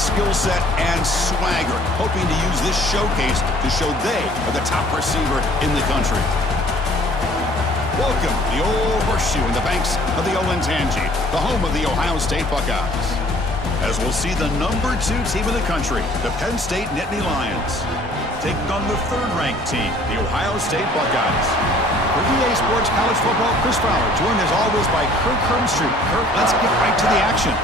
skill set and swagger, hoping to use this showcase to show they are the top receiver in the country. Welcome, the old horseshoe in the banks of the Olentangy, the home of the Ohio State Buckeyes. As we'll see the #2 team in the country, the Penn State Nittany Lions, taking on the 3rd-ranked team, the Ohio State Buckeyes. For EA Sports College Football, Chris Fowler, joined as always by Kirk Hermstreet. Kirk, let's get right to the action.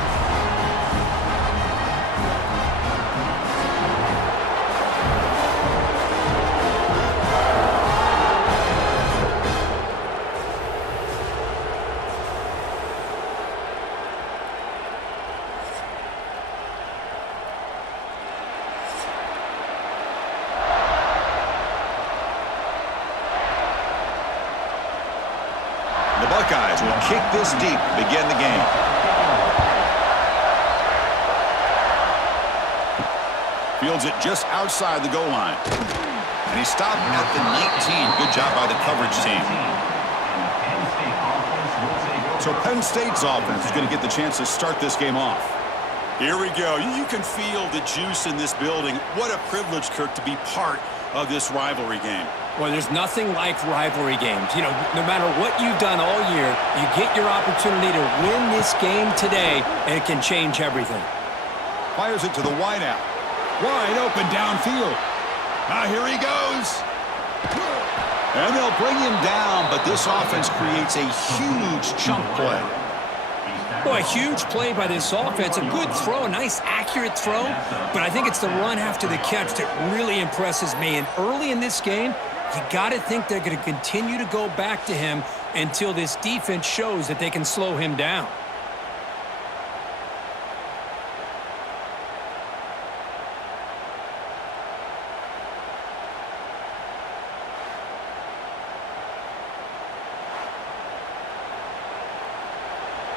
The Buckeyes will kick this deep to begin the game. Fields it just outside the goal line. And he stopped at the 19. Good job by the coverage team. So Penn State's offense is going to get the chance to start this game off. Here we go. You can feel the juice in this building. What a privilege, Kirk, to be part of this rivalry game. Well, there's nothing like rivalry games. You know, no matter what you've done all year, you get your opportunity to win this game today, and it can change everything. Fires it to the wideout. Wide open downfield. Now here he goes. And they'll bring him down, but this offense creates a huge chunk play. Boy, a huge play by this offense. A good throw, a nice accurate throw, but I think it's the run after the catch that really impresses me. And early in this game, you got to think they're going to continue to go back to him until this defense shows that they can slow him down.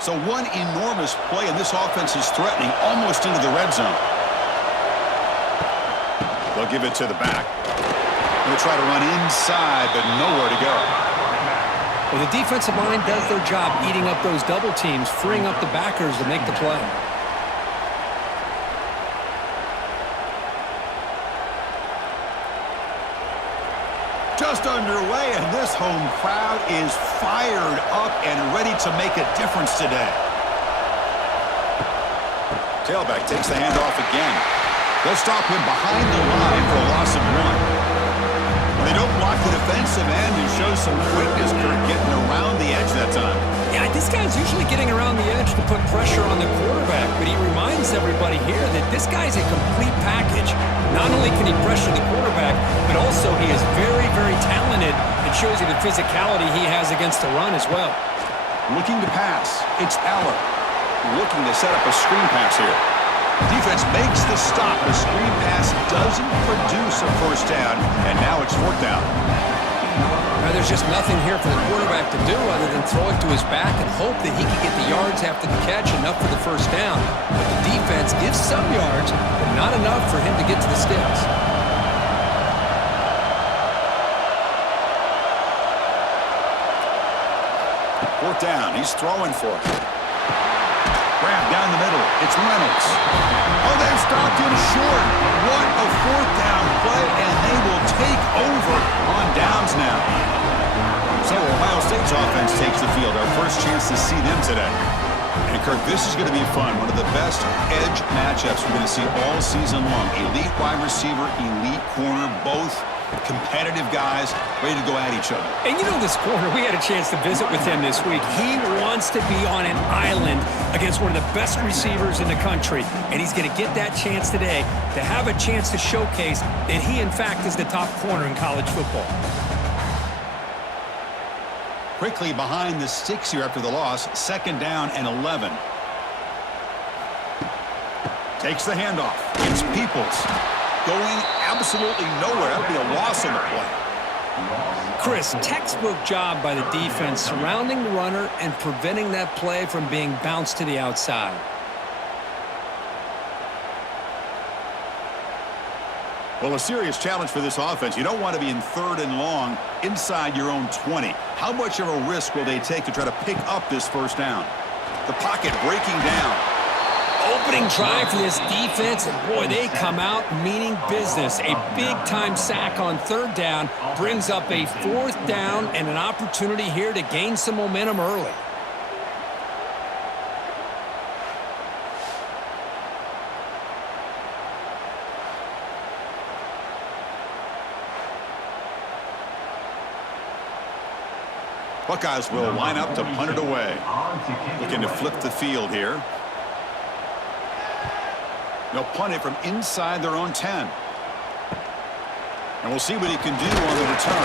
So one enormous play, and this offense is threatening almost into the red zone. They'll give it to the back. They'll try to run inside, but nowhere to go. Well, the defensive line does their job eating up those double teams, freeing up the backers to make the play. Just underway, and this home crowd is fired up and ready to make a difference today. Tailback takes the handoff again. They'll stop him behind the line for a loss of 1. They don't block the defensive end and show some quickness, Kirk, getting around the edge that time. Yeah, this guy's usually getting around the edge to put pressure on the quarterback, but he reminds everybody here that this guy's a complete package. Not only can he pressure the quarterback, but also he is very, very talented. It shows you the physicality he has against the run as well. Looking to pass. It's Aller. Looking to set up a screen pass here. Defense makes the stop. The screen pass doesn't produce a first down, and now it's 4th down. Now, there's just nothing here for the quarterback to do other than throw it to his back and hope that he can get the yards after the catch enough for the first down. But the defense gives some yards, but not enough for him to get to the sticks. 4th down. He's throwing for it. Grab down the middle. It's Reynolds. Oh, they've stopped him short. What a 4th down play, and they will take over on downs now. So Ohio State's offense takes the field. Our first chance to see them today. And, Kirk, this is going to be fun. One of the best edge matchups we're going to see all season long. Elite wide receiver, elite corner, both competitive guys ready to go at each other. And you know this corner, we had a chance to visit with him this week. He wants to be on an island against one of the best receivers in the country. And he's going to get that chance today to have a chance to showcase that he, in fact, is the top corner in college football. Quickly behind the sticks here after the loss. 2nd down and 11. Takes the handoff. It's Peoples. Going absolutely nowhere. That would be a loss on the play. Chris, textbook job by the defense surrounding the runner and preventing that play from being bounced to the outside. Well, a serious challenge for this offense. You don't want to be in 3rd and long inside your own 20. How much of a risk will they take to try to pick up this first down? The pocket breaking down. Opening drive for this defense, and boy, they come out meaning business. A big-time sack on third down brings up a fourth down and an opportunity here to gain some momentum early. Buckeyes will line up to punt it away. Looking to flip the field here. They'll punt it from inside their own 10. And we'll see what he can do on the return.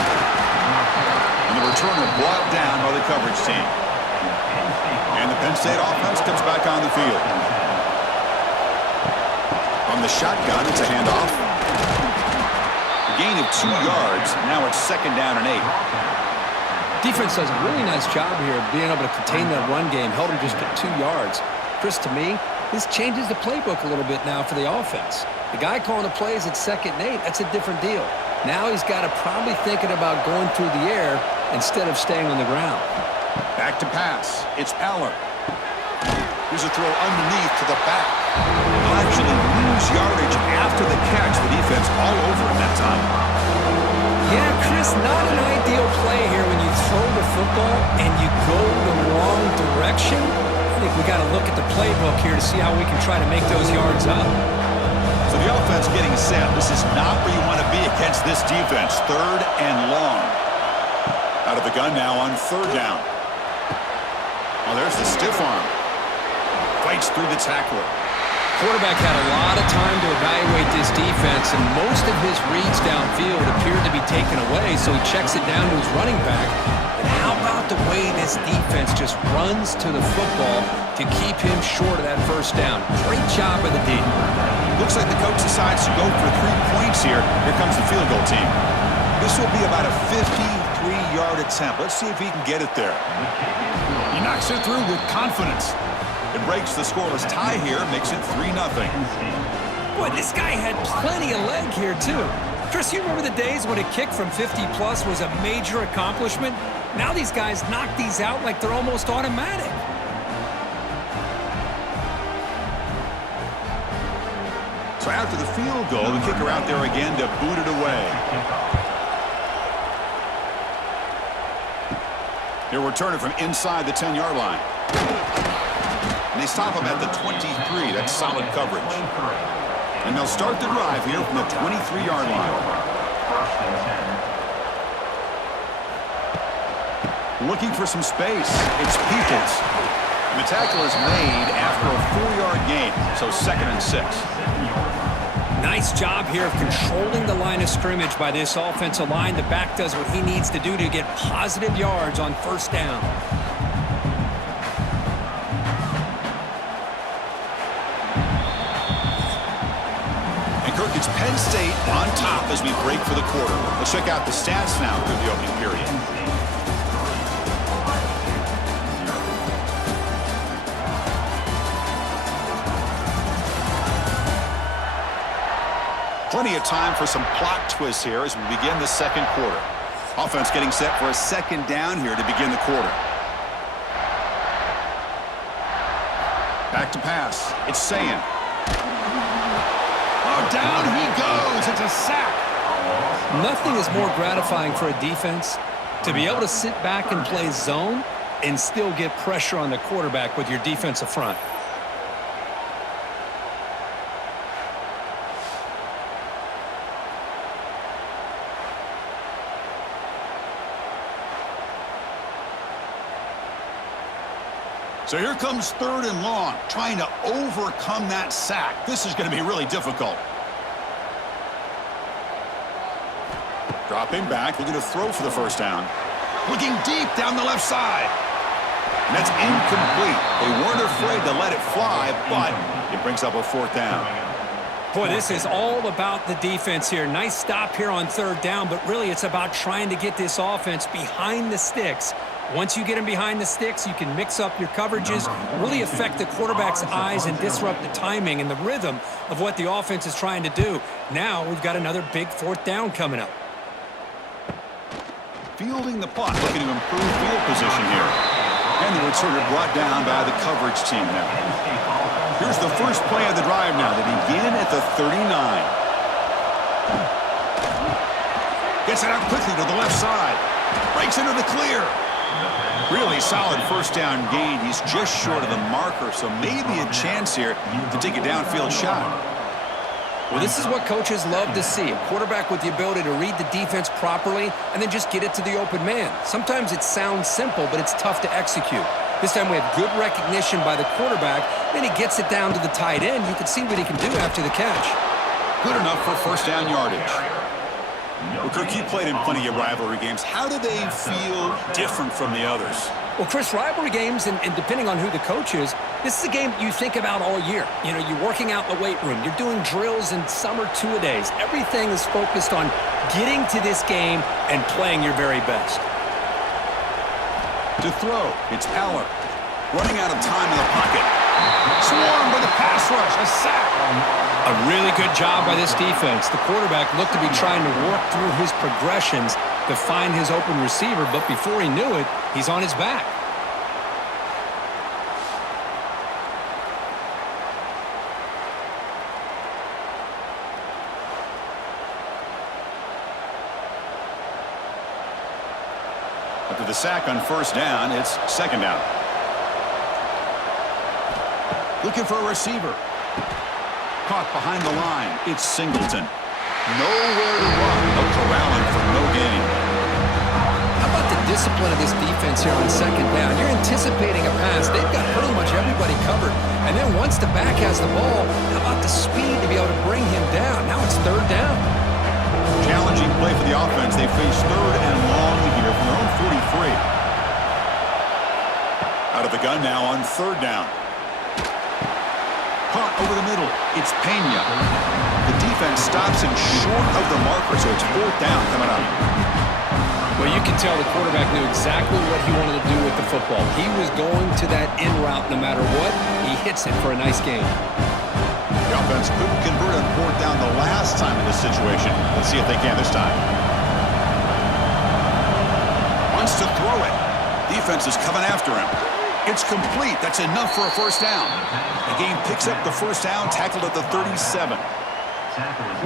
And the returner brought down by the coverage team. And the Penn State offense comes back on the field. From the shotgun, it's a handoff. A gain of 2 yards. Now it's 2nd down and 8. Defense does a really nice job here of being able to contain that run game. Held him just to 2 yards. Chris, to me, this changes the playbook a little bit now for the offense. The guy calling the plays at 2nd and 8, that's a different deal. Now he's got to probably thinking about going through the air instead of staying on the ground. Back to pass. It's Aller. Here's a throw underneath to the back. He'll actually lose yardage after the catch. The defense all over him that time. Yeah, Chris, not an ideal play here when you throw the football and you go the wrong direction. I think we got to look at the playbook here to see how we can try to make those yards up. So the offense getting set. This is not where you want to be against this defense. 3rd and long. Out of the gun now on 3rd down. Oh, there's the stiff arm. Fights through the tackler. Quarterback had a lot of time to evaluate this defense, and most of his reads downfield appeared to be taken away, so he checks it down to his running back. And how about the way this defense just runs to the football to keep him short of that 1st down? Great job by the D. Looks like the coach decides to go for 3 points here. Here comes the field goal team. This will be about a 53-yard attempt. Let's see if he can get it there. He knocks it through with confidence. It breaks the scoreless tie here, makes it 3-0. Boy, this guy had plenty of leg here, too. Chris, you remember the days when a kick from 50-plus was a major accomplishment? Now these guys knock these out like they're almost automatic. So after the field goal, the kicker out there again to boot it away. He'll return it from inside the 10-yard line. And they stop him at the 23. That's solid coverage. And they'll start the drive here from the 23-yard line. Looking for some space. It's Peoples. And the tackle is made after a 4-yard gain. So 2nd and 6. Nice job here of controlling the line of scrimmage by this offensive line. The back does what he needs to do to get positive yards on 1st down. It's Penn State on top as we break for the quarter. Let's check out the stats now through the opening period. Plenty of time for some plot twists here as we begin the 2nd quarter. Offense getting set for a 2nd down here to begin the quarter. Back to pass. It's Sayin. Down he goes. It's a sack. Nothing is more gratifying for a defense to be able to sit back and play zone and still get pressure on the quarterback with your defensive front. So here comes 3rd and long, trying to overcome that sack. This is going to be really difficult. Dropping back, looking to throw for the 1st down. Looking deep down the left side. And that's incomplete. They weren't afraid to let it fly, but it brings up a 4th down. Boy, this is all about the defense here. Nice stop here on 3rd down, but really it's about trying to get this offense behind the sticks. Once you get him behind the sticks, you can mix up your coverages, really affect the quarterback's eyes and disrupt the timing and the rhythm of what the offense is trying to do. Now we've got another big 4th down coming up. Fielding the punt, looking to improve field position here. And the returner brought down by the coverage team now. Here's the first play of the drive now. They begin at the 39. Gets it out quickly to the left side. Breaks into the clear. Really solid first down gain. He's just short of the marker, so maybe a chance here to take a downfield shot. Well, this is what coaches love to see. A quarterback with the ability to read the defense properly and then just get it to the open man. Sometimes it sounds simple, but it's tough to execute. This time we have good recognition by the quarterback. Then he gets it down to the tight end. You can see what he can do after the catch. Good enough for first down yardage. Well, Cook, you played in plenty of rivalry games. How do they feel different from the others? Well, Chris, rivalry games, and depending on who the coach is, this is a game you think about all year. You know, you're working out in the weight room. You're doing drills in summer two-a-days. Everything is focused on getting to this game and playing your very best. To throw, it's Aller. Running out of time in the pocket. Swarmed by the pass rush. A sack. A really good job by this defense. The quarterback looked to be trying to work through his progressions to find his open receiver, but before he knew it, he's on his back. After the sack on first down, it's second down. Looking for a receiver. Caught behind the line. It's Singleton. Nowhere to run. No corralling for no gain. How about the discipline of this defense here on second down? You're anticipating a pass. They've got pretty much everybody covered. And then once the back has the ball, how about the speed to be able to bring him down? Now it's third down. Challenging play for the offense. They face third and long here from their own 43. Out of the gun now on third down. Caught over the middle. It's Pena. The defense stops him short of the marker, so it's fourth down coming up. Well, you can tell the quarterback knew exactly what he wanted to do with the football. He was going to that in route no matter what. He hits it for a nice gain. The offense couldn't convert on fourth down the last time in this situation. Let's see if they can this time. Wants to throw it. Defense is coming after him. It's complete. That's enough for a first down. The game picks up the first down, tackled at the 37.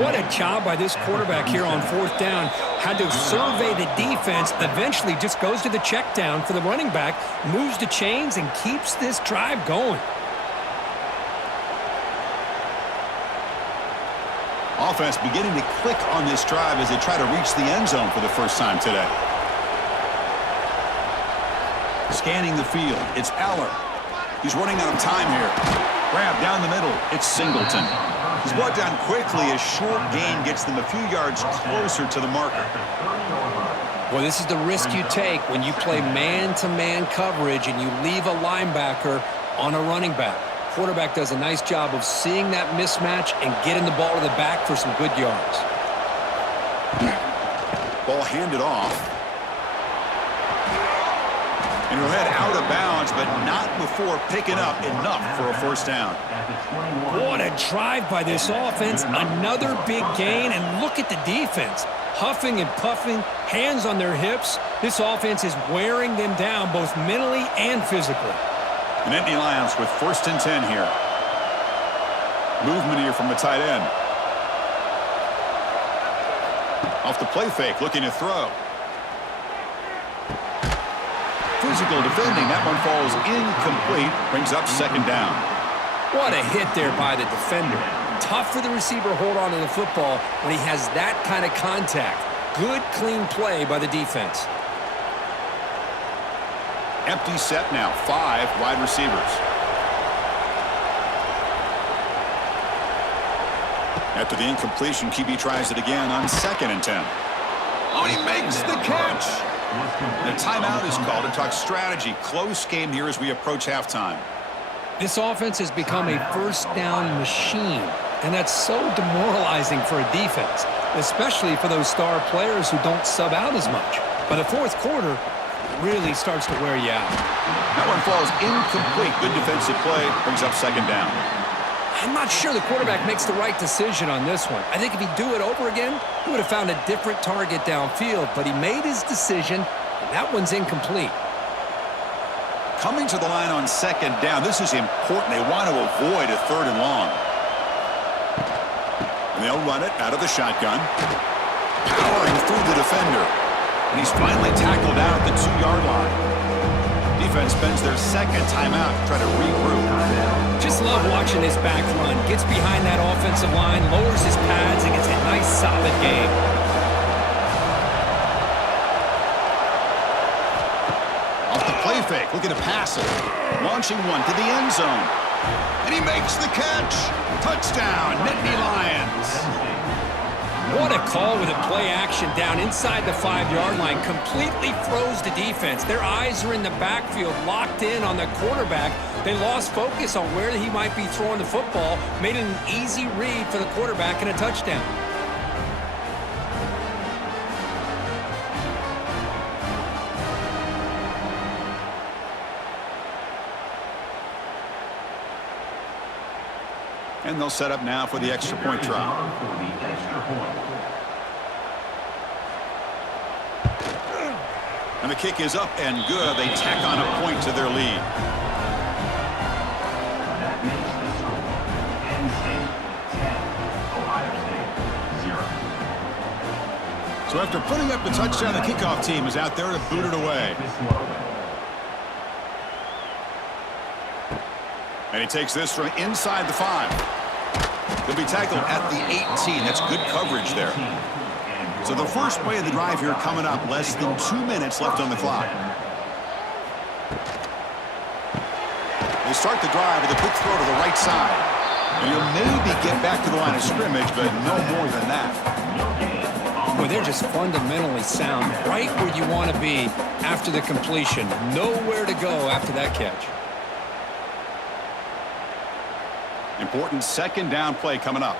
What a job by this quarterback here on fourth down. Had to survey the defense, eventually just goes to the check down for the running back, moves the chains, and keeps this drive going. Offense beginning to click on this drive as they try to reach the end zone for the first time today. Scanning the field, it's Aller. He's running out of time here. Grab down the middle, it's Singleton. He's brought down quickly as short gain gets them a few yards closer to the marker. Well, this is the risk you take when you play man-to-man coverage and you leave a linebacker on a running back. Quarterback does a nice job of seeing that mismatch and getting the ball to the back for some good yards. Ball handed off. And he'll head out of bounds, but not before picking up enough for a first down. What a drive by this offense. Another big gain, and look at the defense. Huffing and puffing, hands on their hips. This offense is wearing them down both mentally and physically. The Nittany Lions with first and 10 here. Movement here from the tight end. Off the play fake, looking to throw. Physical defending. That one falls incomplete. Brings up second down. What a hit there by the defender. Tough for the receiver to hold on to the football when he has that kind of contact. Good, clean play by the defense. Empty set now. 5 wide receivers. After the incompletion, QB tries it again on second and 10. Oh, he makes the catch. The timeout is called to talk strategy. Close game here as we approach halftime. This offense has become a first down machine, and that's so demoralizing for a defense, especially for those star players who don't sub out as much. By the fourth quarter, it really starts to wear you out. That one falls incomplete. Good defensive play. Brings up second down. I'm not sure the quarterback makes the right decision on this one. I think if he'd do it over again, he would have found a different target downfield, but he made his decision, and that one's incomplete. Coming to the line on second down. This is important. They want to avoid a 3rd and long. And they'll run it out of the shotgun. Powering through the defender. And he's finally tackled out at the 2-yard line. Defense spends their second timeout to try to regroup. Just love watching this back run. Gets behind that offensive line, lowers his pads, and gets a nice solid game. Off the play fake, looking to pass it. Launching one to the end zone. And he makes the catch. Touchdown, Nittany Lions. What a call with a play action down inside the 5-yard line. Completely froze the defense. Their eyes are in the backfield, locked in on the quarterback. They lost focus on where he might be throwing the football. Made it an easy read for the quarterback and a touchdown. And they'll set up now for the extra point try. And the kick is up and good. They tack on a point to their lead. That makes the score Penn State 10, Ohio State 0. So after putting up the touchdown, the kickoff team is out there to boot it away. And he takes this from inside the 5. He'll be tackled at the 18. That's good coverage there. So the first play of the drive here coming up. Less than 2 minutes left on the clock. They start the drive with a quick throw to the right side. And you'll maybe get back to the line of scrimmage, but no more than that. Boy, they're just fundamentally sound. Right where you want to be after the completion. Nowhere to go after that catch. Important second down play coming up.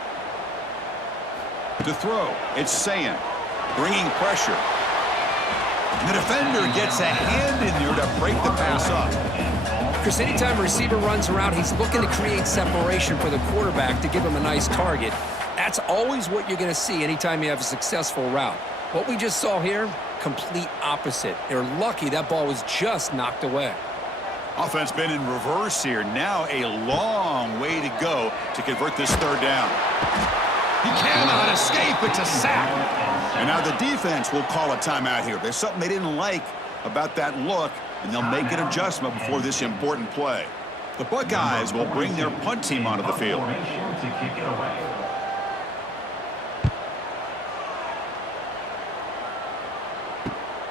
To throw, it's Sayin, bringing pressure. The defender gets a hand in there to break the pass up. Chris, anytime a receiver runs around, he's looking to create separation for the quarterback to give him a nice target. That's always what you're going to see anytime you have a successful route. What we just saw here, complete opposite. They're lucky that ball was just knocked away. Offense been in reverse here. Now a long way to go to convert this 3rd down. He cannot escape. It's a sack. And now the defense will call a timeout here. There's something they didn't like about that look, and they'll make an adjustment before this important play. The Buckeyes will bring their punt team onto the field.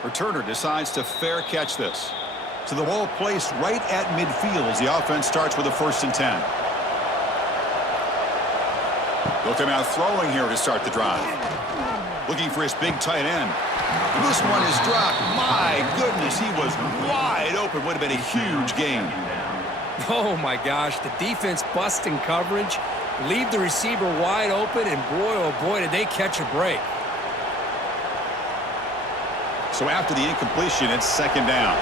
Returner decides to fair catch this. So the ball placed right at midfield as the offense starts with a 1st and 10. They'll come out throwing here to start the drive. Looking for his big tight end. And this one is dropped. My goodness, he was wide open. Would have been a huge gain. Oh, my gosh. The defense busting coverage. Leave the receiver wide open, and boy, oh boy, did they catch a break. So after the incompletion, it's 2nd down.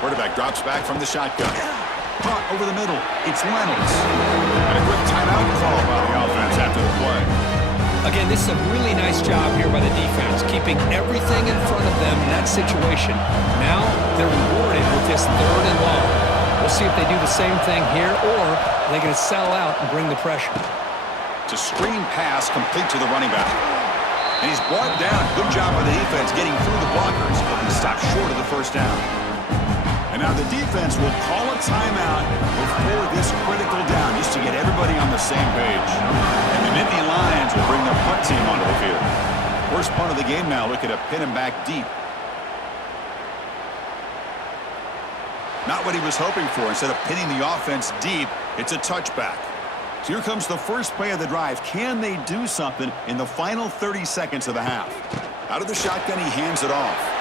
Quarterback drops back from the shotgun. Caught over the middle. It's Reynolds. And a quick timeout call by the offense after the play. Again, this is a really nice job here by the defense, keeping everything in front of them in that situation. Now they're rewarded with this 3rd and long. We'll see if they do the same thing here, or they're going to settle out and bring the pressure. It's a screen pass complete to the running back. And he's brought down. Good job by the defense getting through the blockers. But he stopped short of the 1st down. And now the defense will call a timeout before this critical down, just to get everybody on the same page. And the Nittany Lions will bring their punt team onto the field. First punt of the game now, looking to pin him back deep. Not what he was hoping for. Instead of pinning the offense deep, it's a touchback. So here comes the first play of the drive. Can they do something in the final 30 seconds of the half? Out of the shotgun, he hands it off.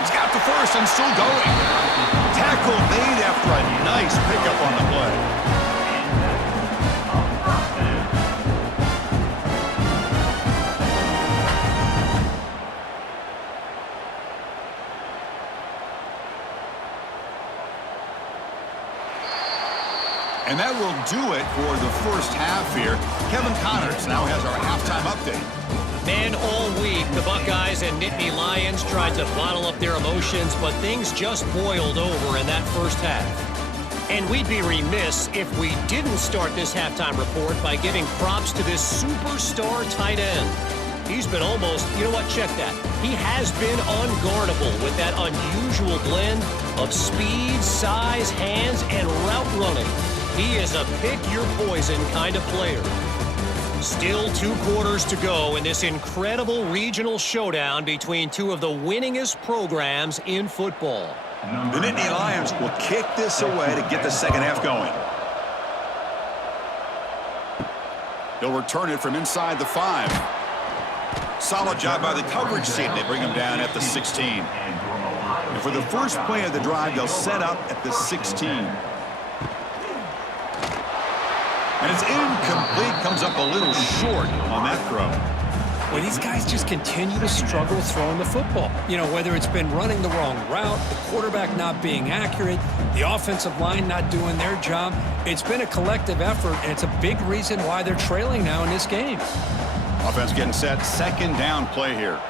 He's got the first and still going. Tackle made after a nice pickup on the play. And that will do it for the first half here. Kevin Connors now has our halftime update. Man, all week, the Buckeyes and Nittany Lions tried to bottle up their emotions, but things just boiled over in that first half. And we'd be remiss if we didn't start this halftime report by giving props to this superstar tight end. He's been almost, you know what, check that. He has been unguardable with that unusual blend of speed, size, hands, and route running. He is a pick-your-poison kind of player. Still 2 quarters to go in this incredible regional showdown between two of the winningest programs in football. The Nittany Lions will kick this away to get the second half going. He'll return it from inside the 5. Solid job by the coverage team. They bring him down at the 16. And for the first play of the drive, they'll set up at the 16. And it's incomplete. Comes up a little short on that throw. Well, these guys just continue to struggle throwing the football. You know, whether it's been running the wrong route, the quarterback not being accurate, the offensive line not doing their job. It's been a collective effort, and it's a big reason why they're trailing now in this game. Offense getting set. Second down play here.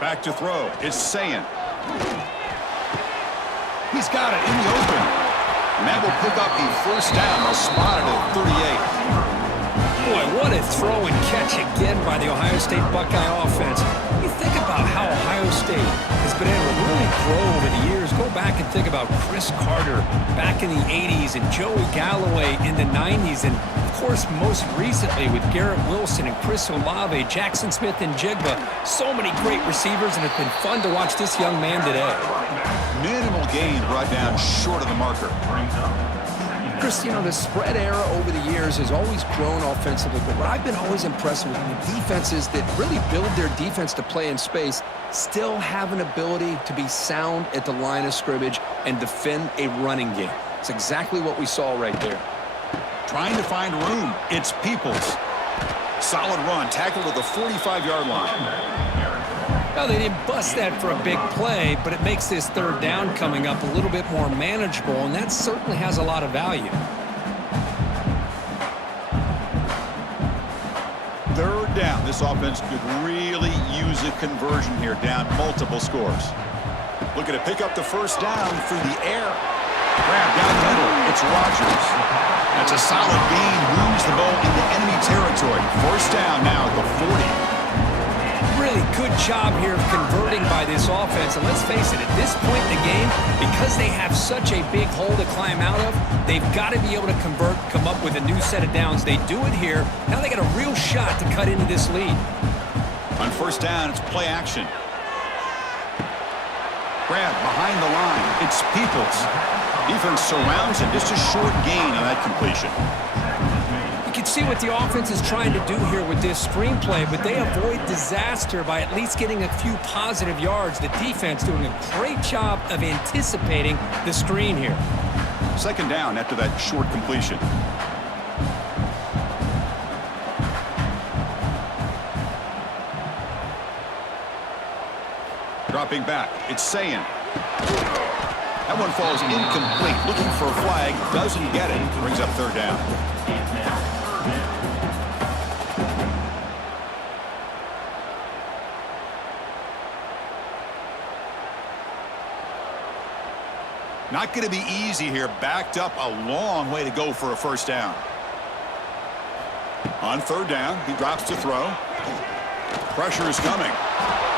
Back to throw. It's Sayin. He's got it in the open. And that will pick up the first down. They'll spot it at 38. Boy, what a throw and catch again by the Ohio State Buckeye offense. You think about how Ohio State has been able to really grow over the years. Go back and think about Chris Carter back in the 80s and Joey Galloway in the 90s. And, of course, most recently with Garrett Wilson and Chris Olave, Jackson Smith and Jigba. So many great receivers, and it's been fun to watch this young man today. Minimal gain brought down short of the marker. Chris, you know, the spread era over the years has always grown offensively, but what I've been always impressed with the defenses that really build their defense to play in space still have an ability to be sound at the line of scrimmage and defend a running game. It's exactly what we saw right there. Trying to find room. It's Peoples. Solid run. Tackled at the 45-yard line. Well, they didn't bust that for a big play, but it makes this third down coming up a little bit more manageable, and that certainly has a lot of value. Third down. This offense could really use a conversion here, down multiple scores. Looking to pick up the first down through the air. Grab down the middle. It's Rodgers. That's a solid gain. Moves the ball into enemy territory. First down now at the 40. Really good job here of converting by this offense. And let's face it, at this point in the game, because they have such a big hole to climb out of, they've got to be able to convert, come up with a new set of downs. They do it here. Now they got a real shot to cut into this lead. On first down, it's play action. Grab behind the line. It's Peoples. Defense surrounds him. Just a short gain on that completion. You can see what the offense is trying to do here with this screenplay, but they avoid disaster by at least getting a few positive yards. The defense doing a great job of anticipating the screen here. Second down after that short completion. Dropping back. It's Sayin. That one falls incomplete. Looking for a flag. Doesn't get it. Brings up third down. Not going to be easy here. Backed up a long way to go for a first down. On third down, he drops to throw. Pressure is coming.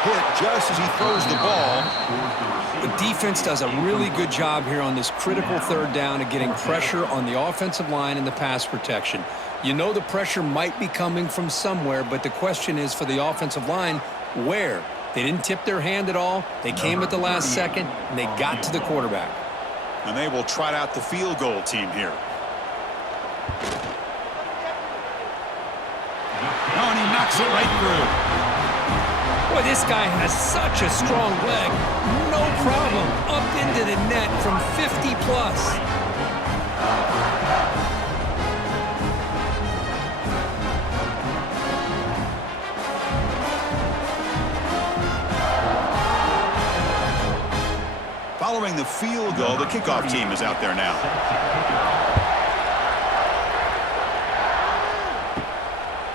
Hit just as he throws the ball. The defense does a really good job here on this critical third down of getting pressure on the offensive line and the pass protection. You know the pressure might be coming from somewhere, but the question is for the offensive line, where? They didn't tip their hand at all. They came at the last second, and they got to the quarterback. And they will trot out the field goal team here. Oh, and he knocks it right through. Boy, this guy has such a strong leg. No problem. Up into the net from 50 plus. Following trying the field goal. The kickoff team is out there now.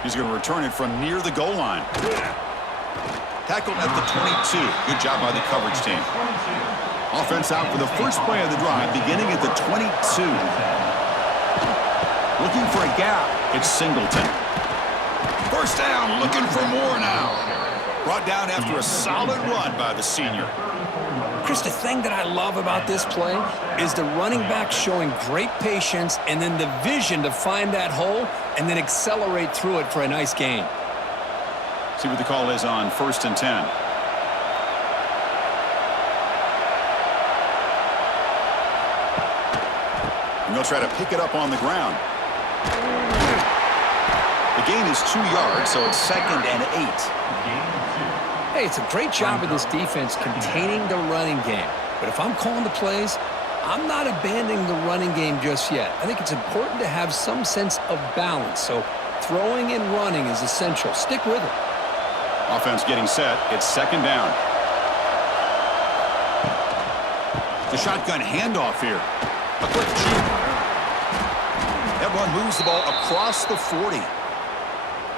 He's going to return it from near the goal line. Tackled at the 22. Good job by the coverage team. Offense out for the first play of the drive, beginning at the 22. Looking for a gap. It's Singleton. First down, looking for more now. Brought down after a solid run by the senior. Chris, the thing that I love about this play is the running back showing great patience and then the vision to find that hole and then accelerate through it for a nice gain. See what the call is on 1st and 10. And they'll try to pick it up on the ground. The gain is 2 yards, so it's 2nd and 8. Hey, it's a great job of this defense containing the running game. But if I'm calling the plays, I'm not abandoning the running game just yet. I think it's important to have some sense of balance. So throwing and running is essential. Stick with it. Offense getting set. It's 2nd down. The shotgun handoff here. A quick shoot. That run moves the ball across the 40.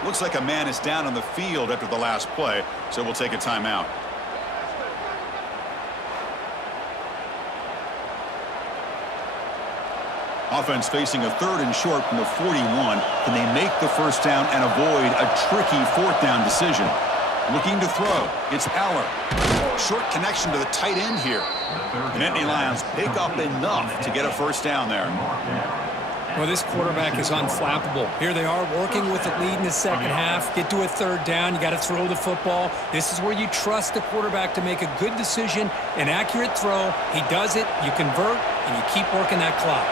Looks like a man is down on the field after the last play, so we'll take a timeout. Offense facing a 3rd and short from the 41. Can they make the first down and avoid a tricky 4th down decision? Looking to throw. It's Aller. Short connection to the tight end here. The Nittany Lions pick up enough to get a first down there. Well, this quarterback is unflappable. Here they are working with the lead in the second half. Get to a 3rd down. You got to throw the football. This is where you trust the quarterback to make a good decision, an accurate throw. He does it, you convert, and you keep working that clock.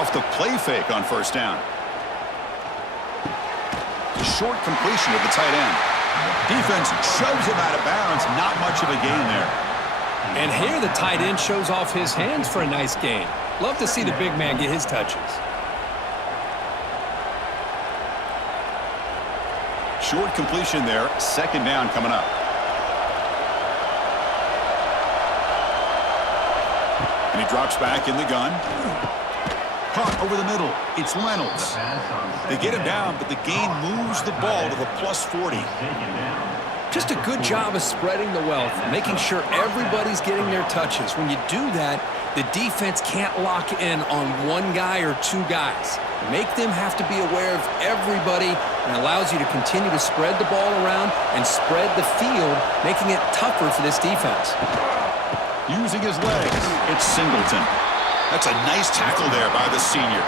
Off the play fake on 1st down. A short completion of the tight end. Defense shoves him out of bounds. Not much of a gain there. And here the tight end shows off his hands for a nice gain. Love to see the big man get his touches. Short completion there. 2nd down coming up. And he drops back in the gun. Caught over the middle. It's Reynolds. They get him down, but the gain moves the ball to the +40. Just a good job of spreading the wealth, making sure everybody's getting their touches. When you do that, the defense can't lock in on one guy or 2 guys. Make them have to be aware of everybody and allows you to continue to spread the ball around and spread the field, making it tougher for this defense. Using his legs, it's Singleton. That's a nice tackle there by the senior.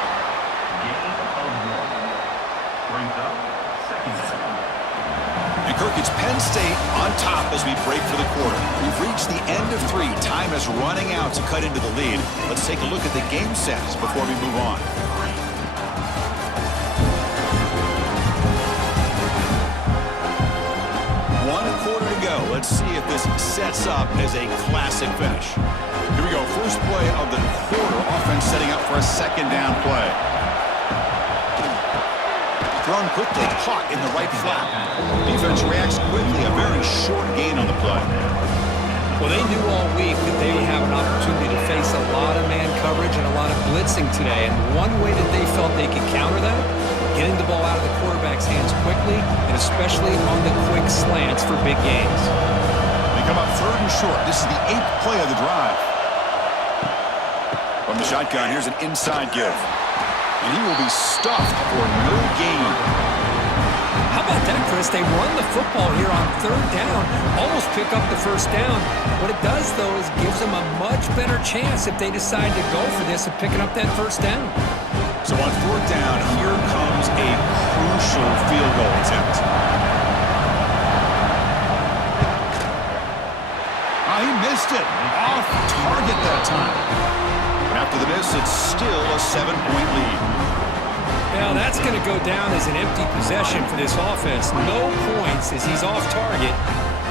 And Kirk, it's Penn State on top as we break for the quarter. We've reached the end of 3. Time is running out to cut into the lead. Let's take a look at the game sets before we move on. Let's see if this sets up as a classic finish. Here we go. First play of the quarter. Offense setting up for a 2nd down play. Thrown quickly. Caught in the right flat. Defense reacts quickly. A very short gain on the play. Well, they knew all week that they would have an opportunity to face a lot of man coverage and a lot of blitzing today. And one way that they felt they could counter that, getting the ball out of the quarterback's hands quickly, and especially on the quick slants for big gains. They come up 3rd and short. This is the 8th play of the drive. From the shotgun, here's an inside give. And he will be stuffed for no gain. How about that, Chris? They run the football here on 3rd down, almost pick up the first down. What it does, though, is gives them a much better chance if they decide to go for this of picking up that first down. So on 4th down, here comes a crucial field goal attempt. He missed it. Off target that time. And after the miss, it's still a 7-point lead. Well, that's going to go down as an empty possession for this offense. No points as he's off target.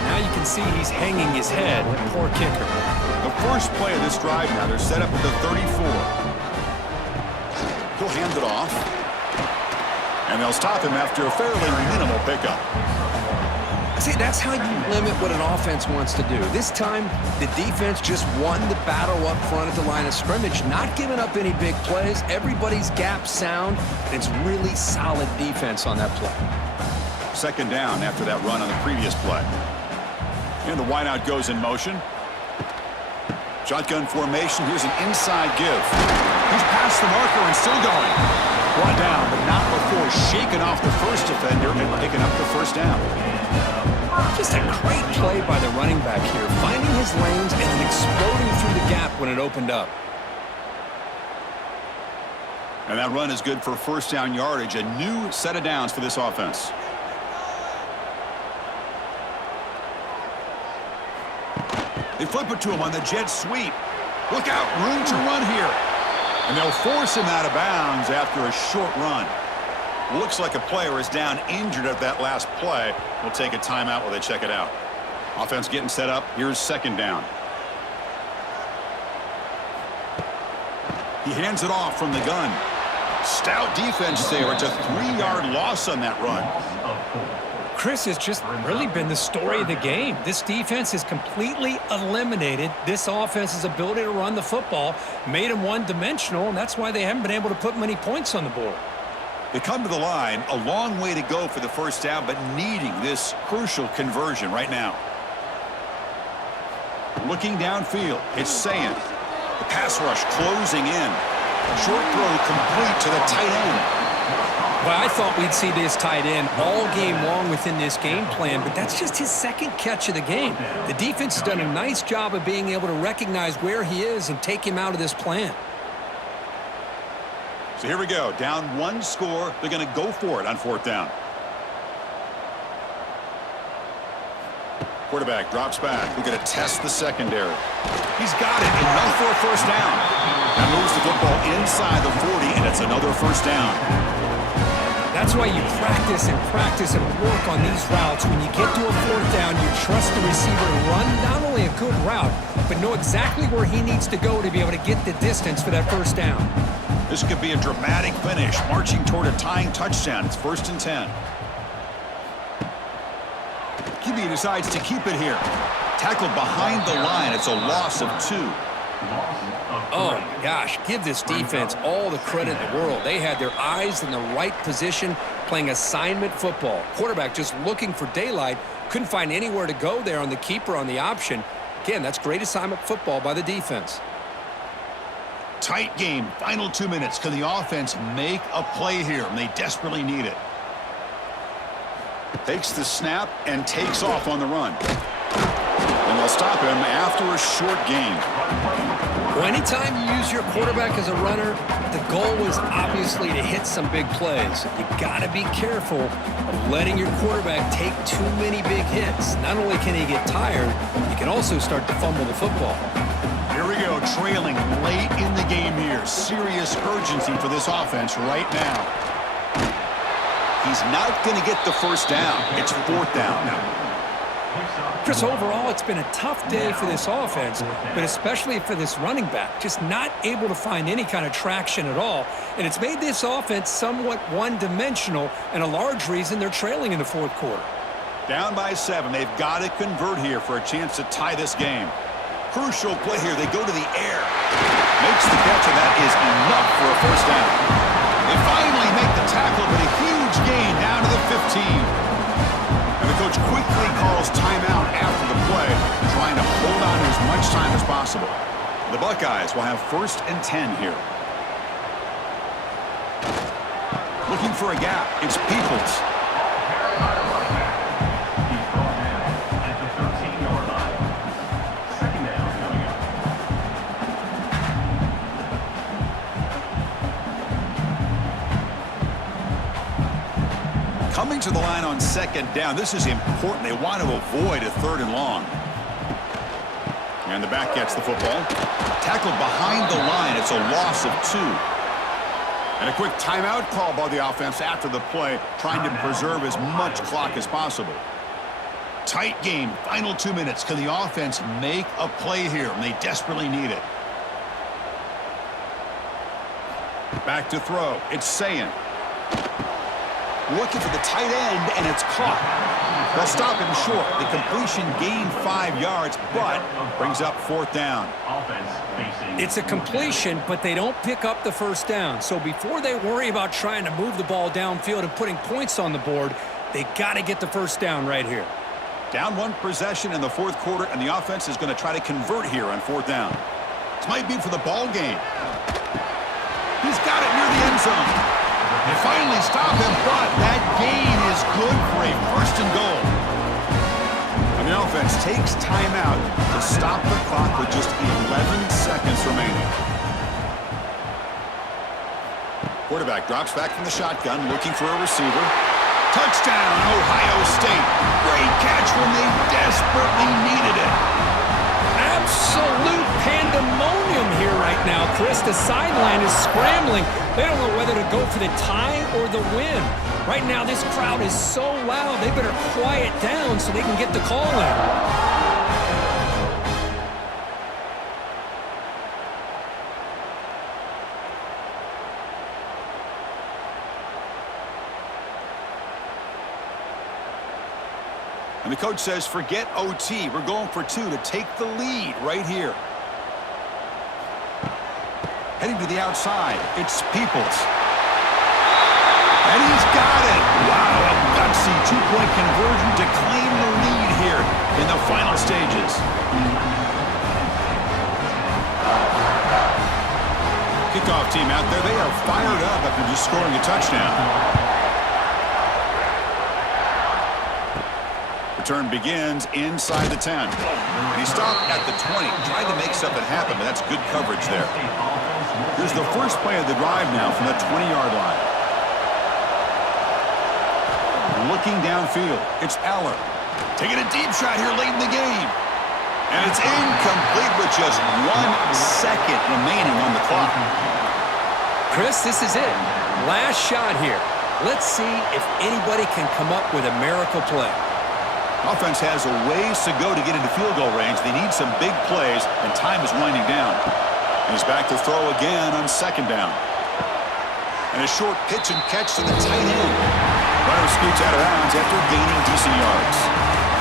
Now you can see he's hanging his head. Poor kicker. The first play of this drive now, they're set up at the 34. He'll hand it off. And they'll stop him after a fairly minimal pickup. See, that's how you limit what an offense wants to do. This time, the defense just won the battle up front at the line of scrimmage, not giving up any big plays. Everybody's gap sound, and it's really solid defense on that play. Second down after that run on the previous play. And the wideout goes in motion. Shotgun formation. Here's an inside give. He's past the marker and still going. Brought down, but not before shaking off the first defender and picking up the first down. Just a great play by the running back here, finding his lanes and then exploding through the gap when it opened up. And that run is good for first down yardage, a new set of downs for this offense. They flip it to him on the jet sweep. Look out, room to run here. And they'll force him out of bounds after a short run. Looks like a player is down injured at that last play. We'll take a timeout while they check it out. Offense getting set up. Here's second down. He hands it off from the gun. Stout defense there. It's a 3-yard loss on that run. Chris has just really been the story of the game. This defense has completely eliminated this offense's ability to run the football, made them one-dimensional, and that's why they haven't been able to put many points on the board. They come to the line, a long way to go for the first down, but needing this crucial conversion right now. Looking downfield, it's Saying. The pass rush closing in. Short throw complete to the tight end. Well, I thought we'd see this tight end all game long within this game plan, but that's just his second catch of the game. The defense has done a nice job of being able to recognize where he is and take him out of this plan. So here we go. Down one score. They're going to go for it on fourth down. Quarterback drops back. We're going to test the secondary. He's got it. Enough for a first down. That moves the football inside the 40, and it's another first down. That's why you practice and work on these routes. When you get to a fourth down, you trust the receiver to run not only a good route, but know exactly where he needs to go to be able to get the distance for that first down. This could be a dramatic finish, marching toward a tying touchdown. It's 1st and 10. QB decides to keep it here. Tackled behind the line. It's a loss of 2. Oh, my gosh. Give this defense all the credit in the world. They had their eyes in the right position, playing assignment football. Quarterback just looking for daylight. Couldn't find anywhere to go there on the keeper on the option. Again, that's great assignment football by the defense. Tight game. Final 2 minutes. Can the offense make a play here? And they desperately need it. Takes the snap and takes off on the run. And they'll stop him after a short gain. Well, anytime you use your quarterback as a runner, the goal is obviously to hit some big plays. You got to be careful of letting your quarterback take too many big hits. Not only can he get tired, he can also start to fumble the football. Here we go, trailing late in the game here. Serious urgency for this offense right now. He's not going to get the first down. It's 4th down now. Chris, overall, it's been a tough day for this offense, but especially for this running back. Just not able to find any kind of traction at all. And it's made this offense somewhat one-dimensional, and a large reason they're trailing in the 4th quarter. Down by 7. They've got to convert here for a chance to tie this game. Crucial play here. They go to the air. Makes the catch, and that is enough for a first down. They finally make the tackle, but a huge gain down to the 15. And the coach quickly calls timeout after the play, trying to hold on to as much time as possible. The Buckeyes will have 1st and 10 here. Looking for a gap. It's Peoples. He's brought down at the 13-yard line. Second down coming up. Coming to the line on 2nd down. This is important. They want to avoid a 3rd and long. And the back gets the football. Tackled behind the line. It's a loss of 2. And a quick timeout call by the offense after the play, trying to preserve as much clock as possible. Tight game. Final 2 minutes. Can the offense make a play here? And they desperately need it. Back to throw. It's Saying. looking for the tight end, and it's caught. They'll stop him short. The completion gained 5 yards, but brings up 4th down. It's a completion, but they don't pick up the first down. So before they worry about trying to move the ball downfield and putting points on the board, they got to get the first down right here. Down 1 possession in the 4th quarter, and the offense is going to try to convert here on 4th down. This might be for the ball game. He's got it near the end zone. They finally stop him, but that gain is good for a 1st and goal. And the offense takes timeout to stop the clock with just 11 seconds remaining. Quarterback drops back from the shotgun, looking for a receiver. Touchdown, Ohio State. Great catch when they desperately needed it. Absolute pandemonium here right now, Chris. The sideline is scrambling. They don't know whether to go for the tie or the win. Right now, this crowd is so loud, they better quiet down so they can get the call in. And the coach says, forget OT. We're going for 2 to take the lead right here. Heading to the outside, it's Peoples. And he's got it. Wow, a gutsy 2-point conversion to claim the lead here in the final stages. Kickoff team out there, they are fired up after just scoring a touchdown. Return begins inside the 10. And he stopped at the 20, trying to make something happen, but that's good coverage there. Here's the first play of the drive now from the 20-yard line. Looking downfield, it's Aller. Taking a deep shot here late in the game. And it's incomplete with just 1 second remaining on the clock. Chris, this is it. Last shot here. Let's see if anybody can come up with a miracle play. Offense has a ways to go to get into field goal range. They need some big plays, and time is winding down. He's back to throw again on 2nd down. And a short pitch and catch to the tight end. Runner scoots out of bounds after gaining decent yards.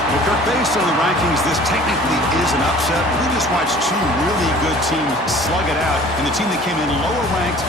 Well, Kirk, based on the rankings, this technically is an upset. We just watched 2 really good teams slug it out, and the team that came in lower ranked